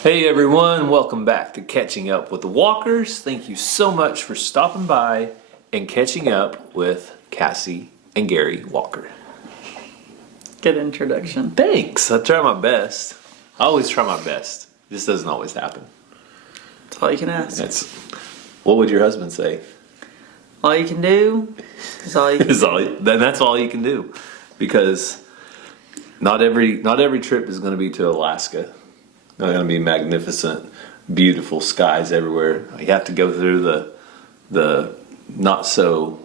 Hey everyone, welcome back to Catching Up with the Walkers. Thank you so much for stopping by and catching up with Cassie and Gary Walker. Good introduction. Thanks. I try my best. I always try my best. This doesn't always happen. That's all you can ask. What would your husband say? All you can do is all you can do. That's all you can do. Because not every trip is going to be to Alaska. Not going to be magnificent, beautiful skies everywhere. You have to go through the not so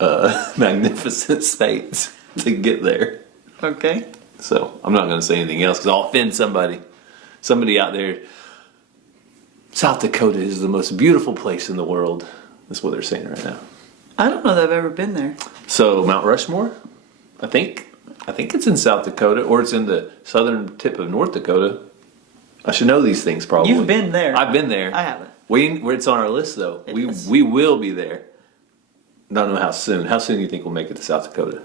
magnificent states to get there. Okay. So I'm not going to say anything else because I'll offend somebody. Somebody out there. South Dakota is the most beautiful place in the world. That's what they're saying right now. I don't know that I've ever been there. So Mount Rushmore, I think it's in South Dakota or it's in the southern tip of North Dakota. I should know these things probably. You've been there. I've been there. I haven't. It's on our list though. We will be there. Don't know how soon. How soon do you think we'll make it to South Dakota?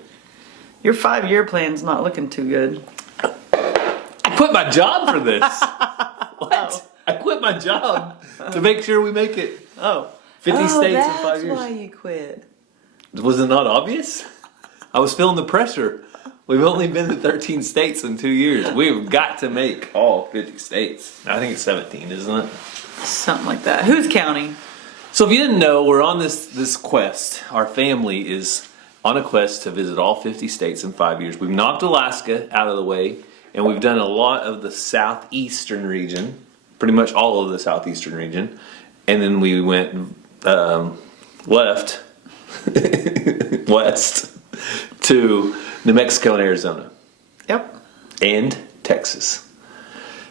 Your 5-year plan's not looking too good. I quit my job for this. What? Oh. I quit my job to make sure we make it. 50 states in 5 years. That's why you quit. Was it not obvious? I was feeling the pressure. We've only been to 13 states in 2 years. We've got to make all 50 states. I think it's 17, isn't it? Something like that. Who's counting? So if you didn't know, we're on this quest. Our family is on a quest to visit all 50 states in 5 years. We've knocked Alaska out of the way, and we've done a lot of the southeastern region, pretty much all of the southeastern region. And then we went west to New Mexico and Arizona. Yep. And Texas.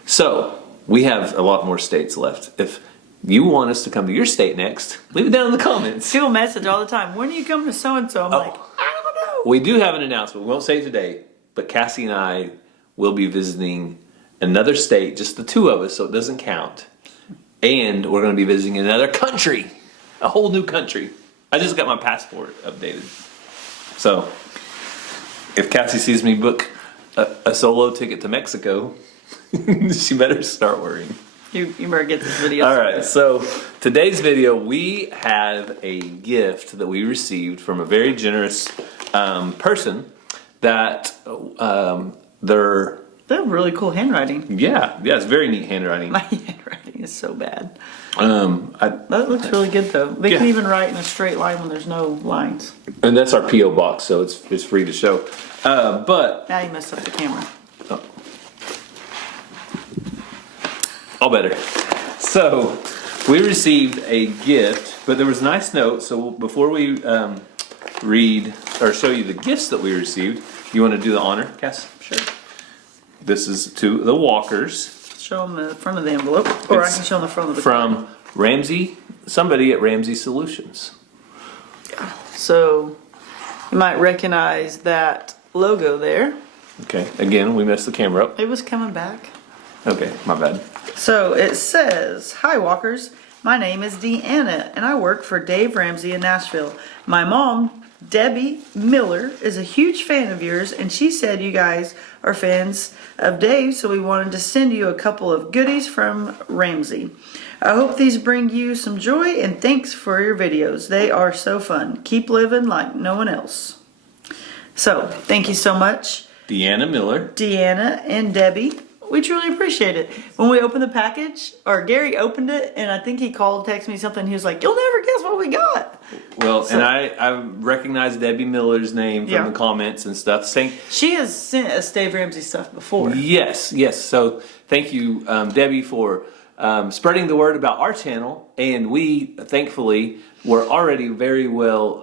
So we have a lot more states left. If you want us to come to your state next, leave it down in the comments. People message all the time. When do you come to so-and-so? I'm like, I don't know. We do have an announcement. We won't say it today, but Cassie and I will be visiting another state, just the two of us, so it doesn't count. And we're going to be visiting another country, a whole new country. I just got my passport updated. So if Cassie sees me book a solo ticket to Mexico, she better start worrying. You better get this video. All right, so today's video, we have a gift that we received from a very generous person that They have really cool handwriting. Yeah, it's very neat handwriting. My handwriting is so bad. That looks really good though. They can even write in a straight line when there's no lines. And that's our P.O. box, so it's free to show. But now you messed up the camera. All better. So we received a gift, but there was a nice note. So before we read or show you the gifts that we received, you want to do the honor, Cass? Sure. This is to the Walkers. Show them the front of the envelope, or I can show them the front of the from card. Ramsey, somebody at Ramsey Solutions. So you might recognize that logo there. Okay, again, we messed the camera up. It was coming back. Okay, my bad. So it says, "Hi Walkers, my name is Deanna and I work for Dave Ramsey in Nashville. My mom, Debbie Miller, is a huge fan of yours and she said you guys are fans of Dave, so we wanted to send you a couple of goodies from Ramsey. I hope these bring you some joy and thanks for your videos. They are so fun. Keep living like no one else." So thank you so much, Deanna Miller. Deanna and Debbie. We truly appreciate it. When we opened the package, or Gary opened it, and I think he called, texted me something. He was like, "You'll never guess what we got." Well, so, and I recognize Debbie Miller's name from the comments and stuff. Saying she has sent us Dave Ramsey stuff before. Yes. So thank you, Debbie, for spreading the word about our channel. And we, thankfully, were already very well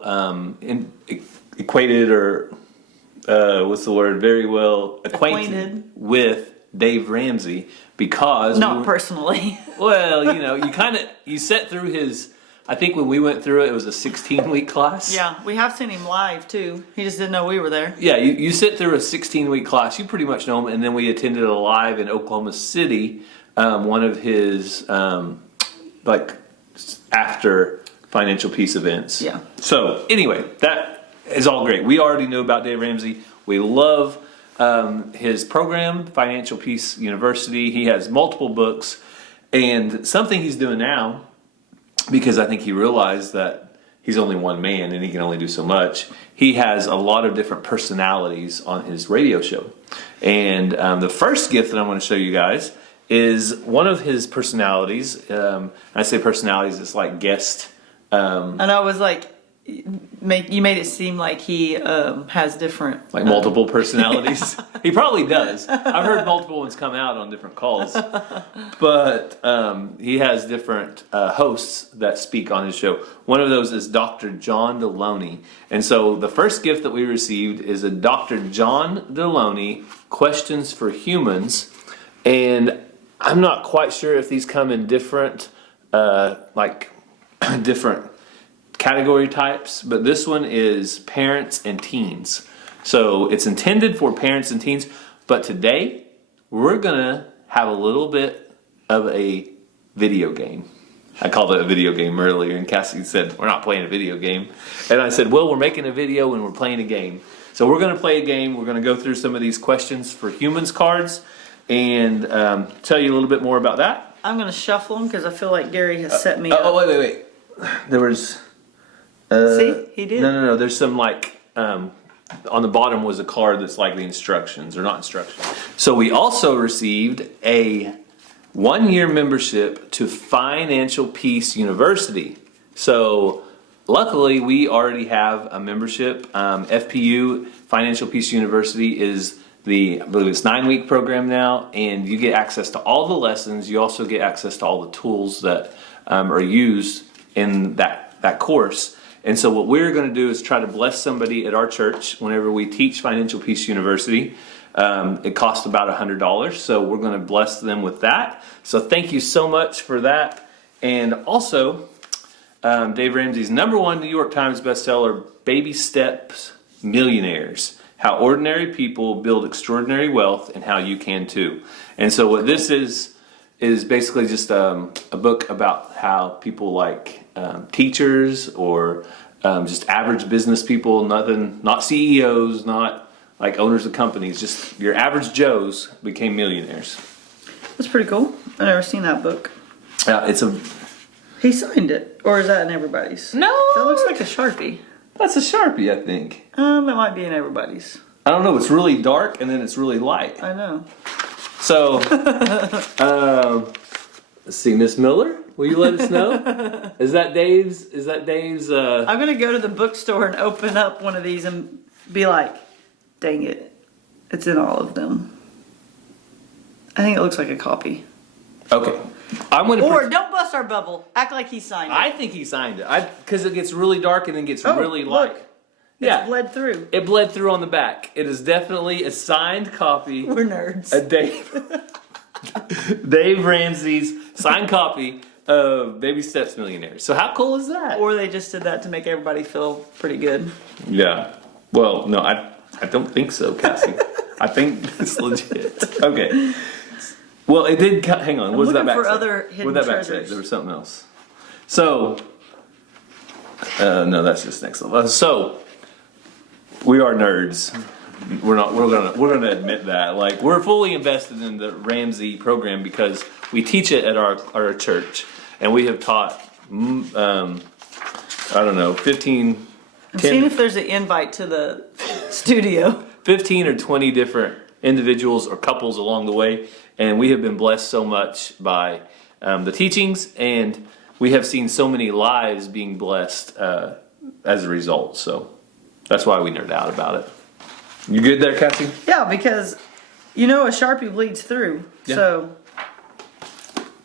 equated, or what's the word? Very well acquainted with Dave Ramsey, because not personally. Well, you sat through his. I think when we went through it was a 16-week class. Yeah, we have seen him live too. He just didn't know we were there. Yeah, you sit through a 16-week class. You pretty much know him, and then we attended a live in Oklahoma City. One of his after financial peace events. Yeah. So anyway, that is all great. We already knew about Dave Ramsey. We love his program, Financial Peace University. He has multiple books, and something he's doing now, because I think he realized that he's only one man and he can only do so much. He has a lot of different personalities on his radio show. And the first gift that I want to show you guys is one of his personalities. I say personalities, it's like guest. And I was like, you made it seem like he has different... Like multiple personalities? He probably does. I've heard multiple ones come out on different calls. But he has different hosts that speak on his show. One of those is Dr. John Deloney. And so the first gift that we received is a Dr. John Deloney Questions for Humans. And I'm not quite sure if these come in different, different category types, but this one is parents and teens. So it's intended for parents and teens, but today we're gonna have a little bit of a video game. I called it a video game earlier, and Cassie said, we're not playing a video game. And I said, well, we're making a video and we're playing a game. So we're gonna play a game. We're gonna go through some of these questions for humans cards and tell you a little bit more about that. I'm going to shuffle them because I feel like Gary has set me up. Oh, wait. There was... See? He did. No. There's some on the bottom was a card that's like the instructions, or not instructions. So we also received a 1-year membership to Financial Peace University. So luckily we already have a membership. FPU, Financial Peace University, is I believe it's 9-week program now, and you get access to all the lessons. You also get access to all the tools that are used in that course. And so what we're going to do is try to bless somebody at our church whenever we teach Financial Peace University. It costs about $100, so we're going to bless them with that. So thank you so much for that. And also, Dave Ramsey's #1 New York Times bestseller, Baby Steps Millionaires: How Ordinary People Build Extraordinary Wealth and How You Can Too. And so what this is basically just a book about how people like teachers or just average business people, not CEOs, not like owners of companies, just your average Joes became millionaires. That's pretty cool. I've never seen that book. He signed it. Or is that in everybody's? No! That looks like a Sharpie. That's a Sharpie, I think. It might be in everybody's. I don't know. It's really dark and then it's really light. I know. So, let's see, Miss Miller, will you let us know? Is that Dave's? I'm going to go to the bookstore and open up one of these and be like, dang it, it's in all of them. I think it looks like a copy. Okay. Don't bust our bubble. Act like he signed it. I think he signed it. Because it gets really dark and then gets really light. Look. It's bled through. It bled through on the back. It is definitely a signed copy. We're nerds. A Dave Ramsey's signed copy of Baby Steps Millionaires. So how cool is that? Or they just did that to make everybody feel pretty good. Yeah. Well, no, I don't think so, Cassie. I think it's legit. Okay. Well, it did. Hang on. What was that back? For other hidden treasures. There was something else. So, no, that's just next level. So, we are nerds. We're gonna admit that. Like, we're fully invested in the Ramsey program because we teach it at our church, and we have taught. I don't know, 15. I'm seeing if there's an invite to the studio. 15 or 20 different individuals or couples along the way, and we have been blessed so much by the teachings, and we have seen so many lives being blessed as a result. So that's why we nerd out about it. You good there, Cassie? Yeah, because a Sharpie bleeds through. Yeah. So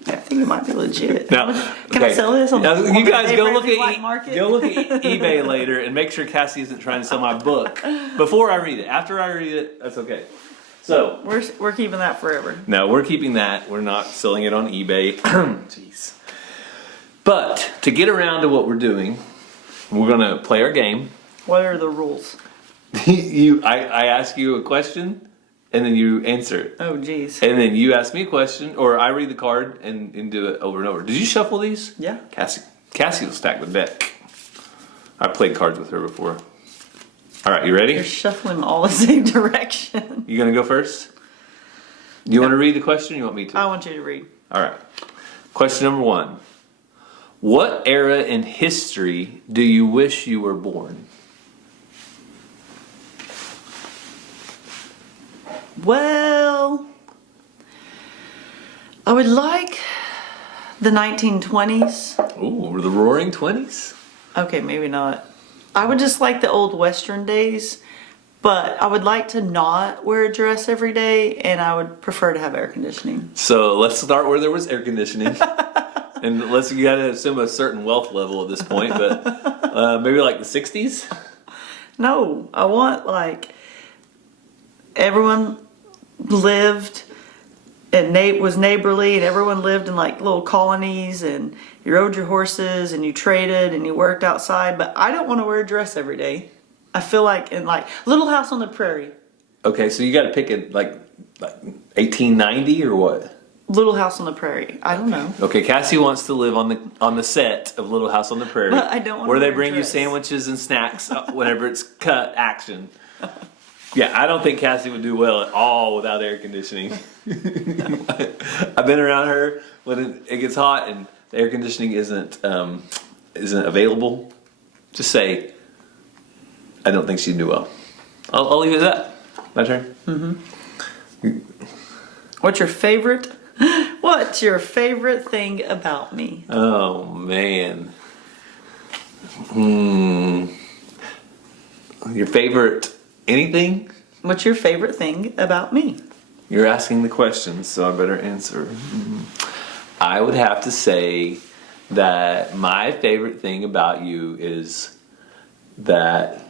I think it might be legit. Now, Can I sell this on you guys go look black market? Go look at eBay later and make sure Cassie isn't trying to sell my book before I read it. After I read it, that's okay. So we're keeping that forever. No, we're keeping that. We're not selling it on eBay. Jeez. But to get around to what we're doing, we're gonna play our game. What are the rules? I ask you a question, and then you answer it. Oh, geez. And then you ask me a question, or I read the card and do it over and over. Did you shuffle these? Yeah. Cassie will stack the deck. I played cards with her before. All right, you ready? You're shuffling them all the same direction. You gonna go first? You want to read the question? Or you want me to? I want you to read. All right. Question number 1. What era in history do you wish you were born? Well, I would like the 1920s. Ooh, the Roaring 20s? Okay, maybe not. I would just like the old Western days, but I would like to not wear a dress every day, and I would prefer to have air conditioning. So let's start where there was air conditioning. And you gotta assume a certain wealth level at this point, but maybe like the 60s? No, I want like everyone lived and was neighborly, and everyone lived in like little colonies, and you rode your horses and you traded and you worked outside. But I don't want to wear a dress every day. I feel like in like Little House on the Prairie. Okay, so you gotta pick it like 1890 or what? Little House on the Prairie. I don't know. Okay, Cassie wants to live on the set of Little House on the Prairie, But I don't want where to they wear a bring you dress. sandwiches and snacks whenever it's cut action. Yeah, I don't think Cassie would do well at all without air conditioning. I've been around her when it gets hot and the air conditioning isn't available. Just say, I don't think she'd do well. I'll leave it at that. My turn. Mm-hmm. What's your favorite thing about me? Oh man. Your favorite anything? What's your favorite thing about me? You're asking the question, so I better answer. I would have to say that my favorite thing about you is that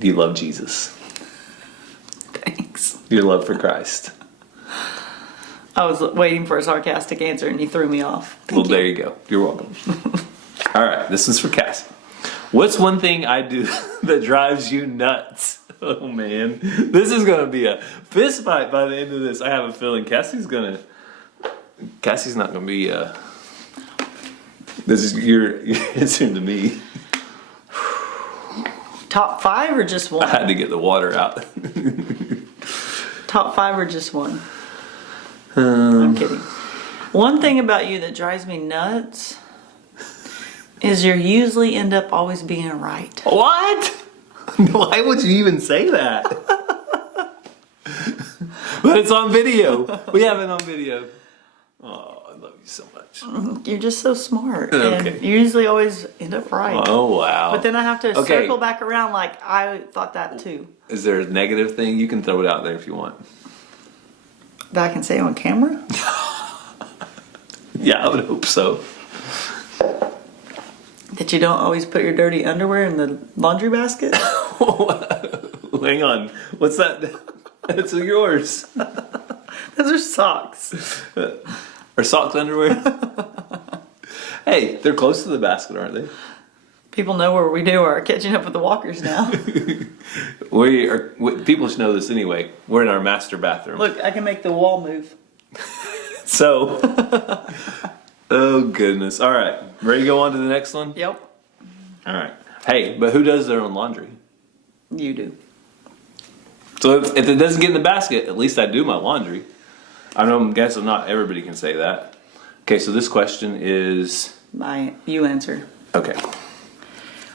you love Jesus. Thanks. Your love for Christ. I was waiting for a sarcastic answer and you threw me off. Thank you. There you go. You're welcome. All right, this is for Cassie. What's one thing I do that drives you nuts? Oh man, this is gonna be a fist fight by the end of this. I have a feeling Cassie's not gonna be. This is your answer to me. Top 5 or just one? I had to get the water out. Top 5 or just one? I'm kidding. One thing about you that drives me nuts is you usually end up always being right. What? Why would you even say that? But it's on video. We have it on video. Oh, I love you so much. You're just so smart. Okay. And you usually always end up right. Oh, wow. But then I have to circle back around like I thought that too. Is there a negative thing? You can throw it out there if you want. That I can say on camera? Yeah, I would hope so. That you don't always put your dirty underwear in the laundry basket? Hang on. What's that? That's yours. Those are socks. Are socks underwear? Hey, they're close to the basket, aren't they? People know where we do our catching up with the walkers now. People should know this anyway. We're in our master bathroom. Look, I can make the wall move. So, oh goodness. All right. Ready to go on to the next one? Yep. All right. Hey, but who does their own laundry? You do. So if it doesn't get in the basket, at least I do my laundry. I'm guessing not everybody can say that. Okay, so this question is... You answer. Okay.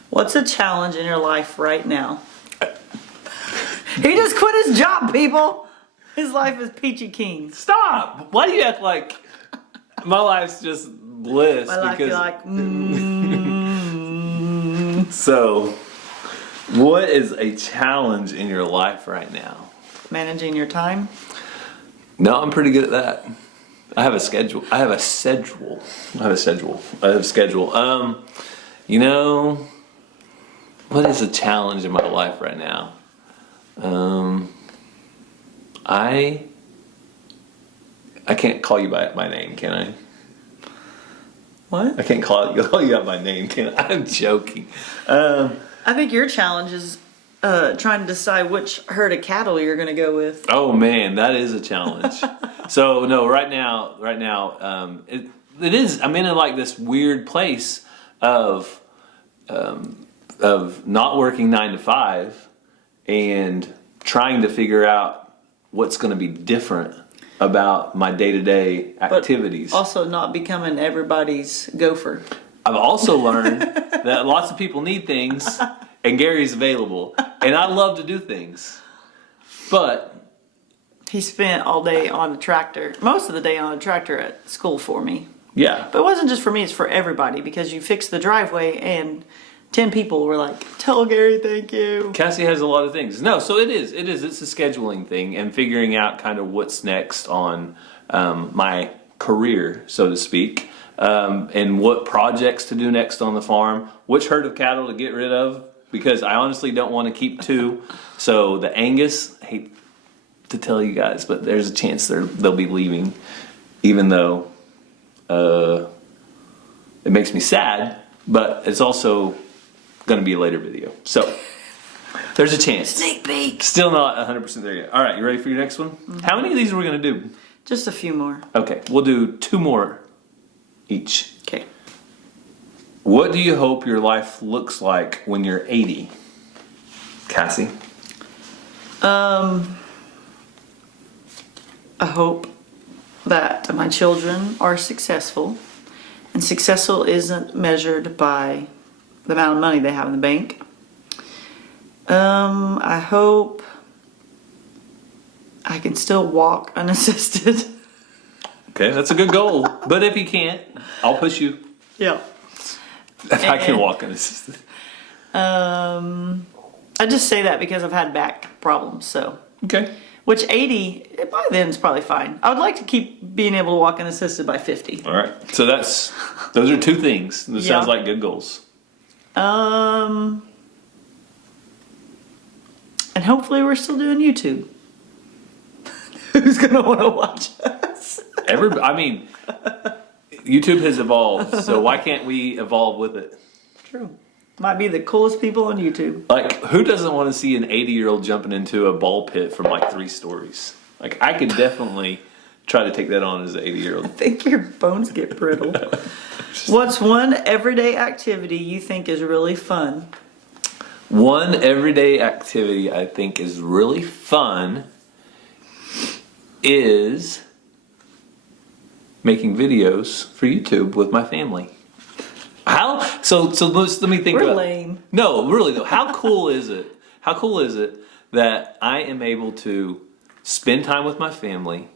What's a challenge in your life right now? He just quit his job, people. His life is peachy keen. Stop! Why do you act like my life's just bliss? My life, you're like, So, what is a challenge in your life right now? managing your time. No, I'm pretty good at that. I have a schedule. You know, what is a challenge in my life right now? I can't call you by my name, can I? What? I can't call you out by name, can I? I'm joking. I think your challenge is trying to decide which herd of cattle you're going to go with. Oh man, that is a challenge. So no, right now, it is. I'm in like this weird place of not working 9 to 5 and trying to figure out what's going to be different about my day-to-day activities. But also not becoming everybody's gopher. I've also learned that lots of people need things, and Gary's available. And I love to do things. But he spent all day on a tractor, most of the day on a tractor at school for me. yeah. But it wasn't just for me, it's for everybody, because you fixed the driveway and 10 people were like, tell Gary thank you. Cassie has a lot of things. No, so it is. It's a scheduling thing and figuring out kind of what's next on my career, so to speak, and what projects to do next on the farm, which herd of cattle to get rid of, because I honestly don't want to keep two. So the Angus, I hate to tell you guys, but there's a chance they'll be leaving, even though it makes me sad, but it's also going to be a later video. So there's a chance. Sneak peek. Still not 100% there yet. All right, you ready for your next one? Mm-hmm. How many of these are we going to do? Just a few more. Okay, we'll do 2 more each. Okay. What do you hope your life looks like when you're 80? Cassie? I hope that my children are successful, and successful isn't measured by the amount of money they have in the bank. I hope I can still walk unassisted. Okay, that's a good goal. But if you can't, I'll push you. Yeah. If I can walk unassisted. I just say that because I've had back problems, so. Okay. Which 80, by then, is probably fine. I would like to keep being able to walk unassisted by 50. All right. So those are 2 things. This sounds like good goals. And hopefully we're still doing YouTube. Who's gonna want to watch us? YouTube has evolved, so why can't we evolve with it? True. Might be the coolest people on YouTube. Like, who doesn't want to see an 80-year-old jumping into a ball pit from like 3 stories? Like, I could definitely try to take that on as an 80-year-old. I think your bones get brittle. What's one everyday activity you think is really fun? One everyday activity I think is really fun is making videos for YouTube with my family. How? So let me think. We're lame. No, really though. How cool is it? How cool is it that I am able to spend time with my family,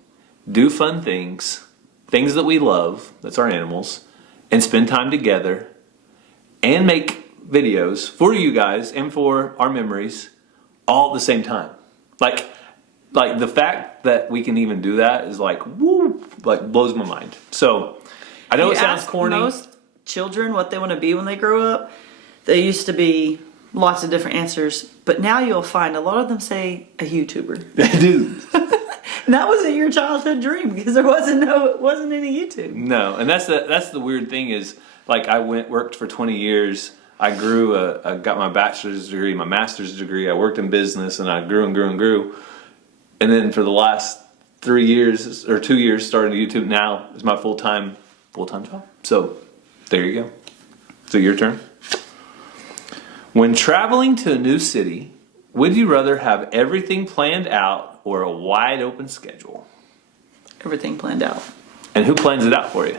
do fun things that we love, that's our animals, and spend time together, and make videos for you guys and for our memories all at the same time. Like the fact that we can even do that is like, woo, like blows my mind. So I know it sounds corny. Most children what they want to be when they grow up, there used to be lots of different answers, but now you'll find a lot of them say a YouTuber. They do. And that wasn't your childhood dream because there wasn't any YouTube. No, and that's the weird thing is, like, I worked for 20 years. I grew. I got my bachelor's degree, my master's degree. I worked in business, and I grew and grew and grew. And then for the last 3 years or 2 years, starting YouTube now is my full time job. So there you go. So your turn. When traveling to a new city, would you rather have everything planned out or a wide open schedule? Everything planned out. And who plans it out for you?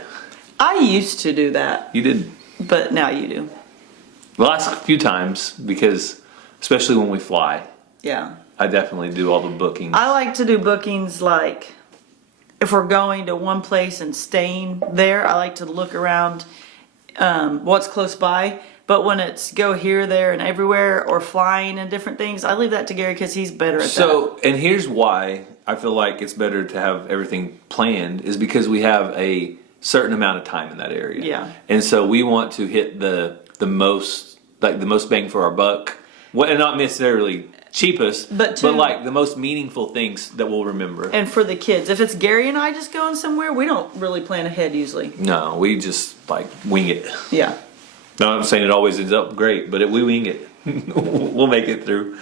I used to do that. You did. But now you do. The last few times, because especially when we fly, Yeah. I definitely do all the bookings. I like to do bookings like if we're going to one place and staying there, I like to look around what's close by. But when it's go here, there, and everywhere, or flying and different things, I leave that to Gary because he's better at that. So, and here's why I feel like it's better to have everything planned is because we have a certain amount of time in that area. Yeah. And so we want to hit the most bang for our buck. Well, and not necessarily cheapest, but like the most meaningful things that we'll remember. And for the kids, if it's Gary and I just going somewhere, we don't really plan ahead usually. No, we just like wing it. Yeah. No, I'm saying it always ends up great, but we wing it. We'll make it through.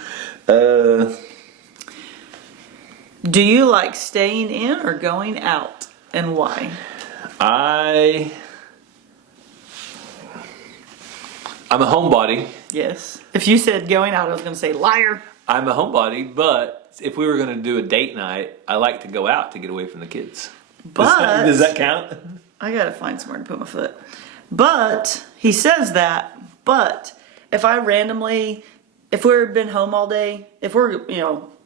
Do you like staying in or going out, and why? I'm a homebody. Yes. If you said going out, I was going to say liar. I'm a homebody, but if we were going to do a date night, I like to go out to get away from the kids. But Does that count? I gotta find somewhere to put my foot. But he says that. But if I randomly, if we've been home all day, if we're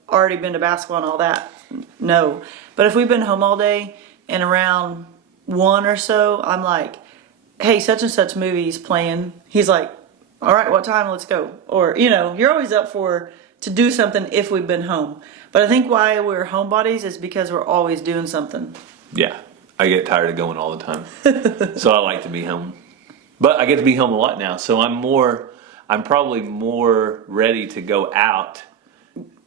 already been to basketball and all that, no. But if we've been home all day and around 1 or so, I'm like, hey, such and such movie's playing. He's like, all right, what time? Let's go. Or you're always up to do something if we've been home. But I think why we're homebodies is because we're always doing something. Yeah, I get tired of going all the time. So I like to be home. But I get to be home a lot now, so I'm probably more ready to go out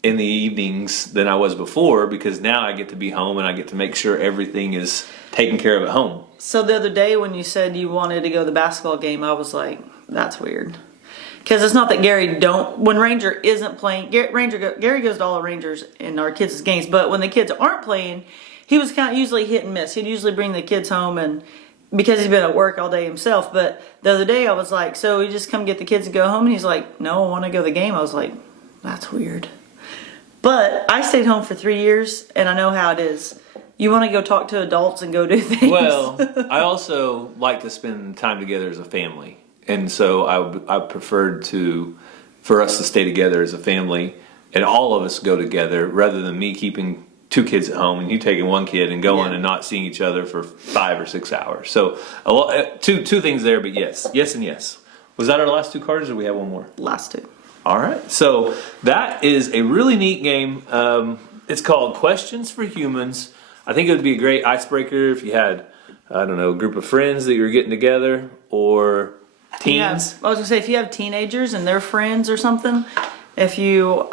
in the evenings than I was before, because now I get to be home and I get to make sure everything is taken care of at home. So the other day when you said you wanted to go to the basketball game, I was like, that's weird. Because it's not that when Ranger isn't playing, Gary goes to all the Rangers in our kids' games, but when the kids aren't playing, he was kind of usually hit and miss. He'd usually bring the kids home, and because he's been at work all day himself. But the other day I was like, so you just come get the kids and go home? And he's like, no, I want to go to the game. I was like, that's weird. But I stayed home for 3 years, and I know how it is. You want to go talk to adults and go do things. Well, I also like to spend time together as a family. And so I preferred for us to stay together as a family and all of us go together, rather than me keeping 2 kids at home and you taking 1 kid and going and not seeing each other for 5 or 6 hours. So two things there, but yes and yes. Was that our last 2 cards, or we have one more? Last 2. All right. So that is a really neat game. It's called Questions for Humans. I think it would be a great icebreaker if you had, I don't know, a group of friends that you were getting together, or teens. I was going to say, if you have teenagers and they're friends or something, if you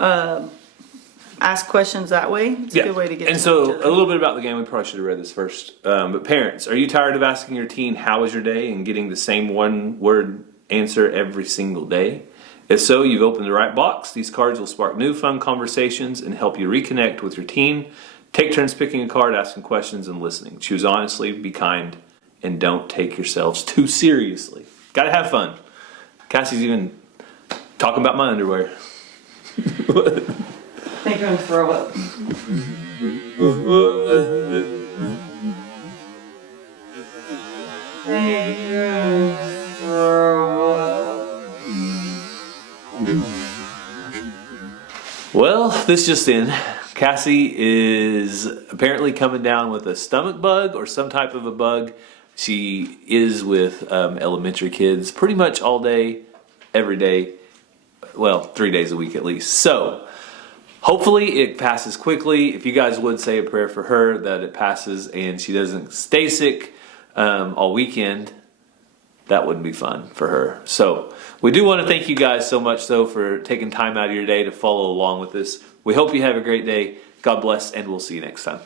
ask questions that way, it's a good way to get And so a little bit about the game. We probably should have read this first. But parents, are you tired of asking your teen, how was your day, and getting the same one-word answer every single day? If so, you've opened the right box. These cards will spark new fun conversations and help you reconnect with your teen. Take turns picking a card, asking questions, and listening. Choose honestly, be kind, and don't take yourselves too seriously. Gotta have fun. Cassie's even talking about my underwear. I think I'm going to throw up. Well, this just in. Cassie is apparently coming down with a stomach bug or some type of a bug. She is with elementary kids pretty much all day, every day. Well, 3 days a week at least. So hopefully it passes quickly. If you guys would say a prayer for her that it passes and she doesn't stay sick all weekend, that would be fun for her. So we do want to thank you guys so much, though, for taking time out of your day to follow along with this. We hope you have a great day. God bless, and we'll see you next time.